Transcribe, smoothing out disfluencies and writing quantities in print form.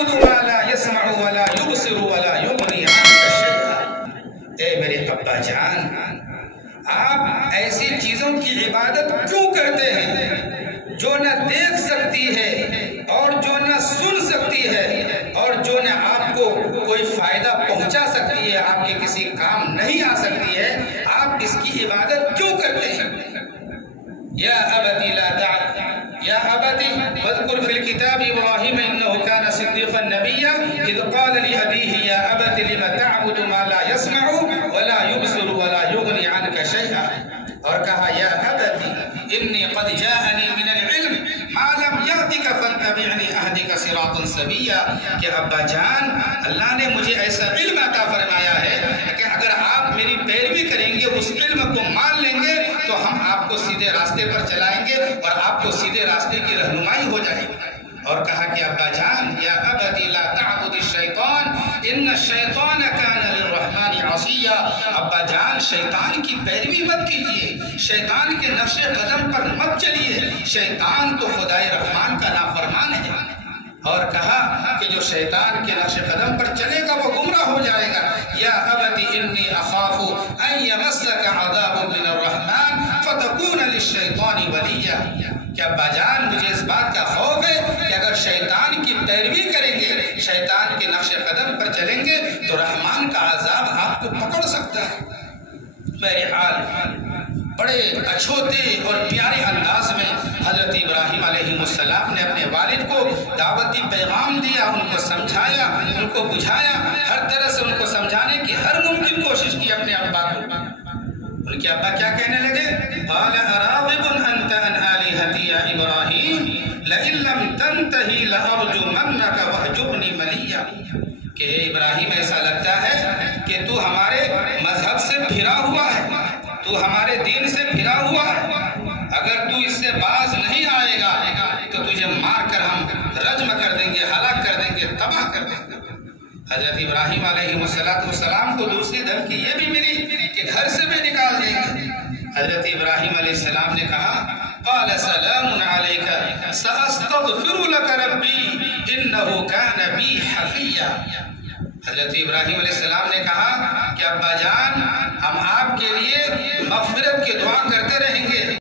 تعبد ما لا يسمع ولا يبصر ولا يغني عنك شيئا۔ اے میرے ابا جان، آپ ایسی چیزوں کی عبادت کیوں کرتے ہیں جو نہ دیکھ سکتی ہے اور جو نہ سن سکتی ہے اور جو نہ آپ کو کوئی فائدہ پہنچا سکتی ہے، آپ کے کسی کام نہیں آ سکتی ہے؟ آپ اس کی عبادت کیوں کرتے ہیں؟ یا ابتی لا تعبد یا ابتی واذکر فی الکتاب ابراہیم انہ کان صدیقا نبیا اذ قال لأبیہ یا ابت لم تعبد ما لا يسمع ولا يبصر ولا يغنی عنک شیئا، اور کہا یا ابتی انی قد جاءنی من العلم ما لم یأتک فاتبعنی اہدک صراطا سویا، کہ ابا جان اللہ نے مجھے ایسا علم عطا فرمایا ہے کہ اگر آپ میری پیروی کریں گے، اس علم کو مان لیں گے، تو ہم آپ کو سیدھے راستے پر چلائیں گے اور آپ کو سیدھے راستے کی رہنمائی ہو جائے گی۔ اور کہا کہ ابا جان یا ابتی لا تعبد الشیطان ان الشیطان کان للرحمن عصیا، ابا جان شیطان کی پیروی مت کیجیے، شیطان کے نقش قدم پر مت چلیے، شیطان تو خدائے رحمان کا نافرمان ہے۔ اور کہا کہ جو شیطان کے نقش قدم پر چلے گا وہ گمراہ ہو جائے گا۔ یا ابتی انی اخاف ان یمسک عذاب من الرحمن فتکون للشیطان ولیا، کہ ابا جان مجھے اس بات کا خوف ہے کہ اگر شیطان کی پیروی کریں گے، شیطان کے نقش قدم پر چلیں گے تو رحمان کا عذاب آپ کو پکڑ سکتا ہے۔ بہرحال بڑے اچھوتے اور پیارے انداز میں حضرت ابراہیم علیہ السلام نے اپنے والد کو دعوتی پیغام دیا، ان کو سمجھایا، ان کو بجھایا، ہر طرح سے ان کو سمجھانے کی ہر ممکن کوشش کی اپنے ابا کو۔ ان کے ابا کیا کہنے لگے؟ قال اراغب انت عن آلہتی یا ابراہیم لئن لم تنتہی لارجمنک واہجرنی ملیا، کہ ابراہیم ایسا لگتا ہے کہ تو ہمارے مذہب سے پھرا ہوا ہے، تو ہمارے دین سے پھرا ہوا ہے، اگر تو اس سے باز نہیں آئے گا تو تجھے مار کر ہم رجم کر دیں گے، ہلاک کر دیں گے، تباہ کر دیں گے۔ حضرت ابراہیم علیہ السلام کو دوسری دھمکی یہ بھی ملی کہ گھر سے بھی نکال دیں گے۔ حضرت ابراہیم علیہ السلام نے کہا قال سلام علیک سأستغفر لک ربی انہ کان بی حفیا، حضرت ابراہیم علیہ السلام نے کہا کہ ابا جان ہم آپ کے لیے مغفرت کی دعا کرتے رہیں گے۔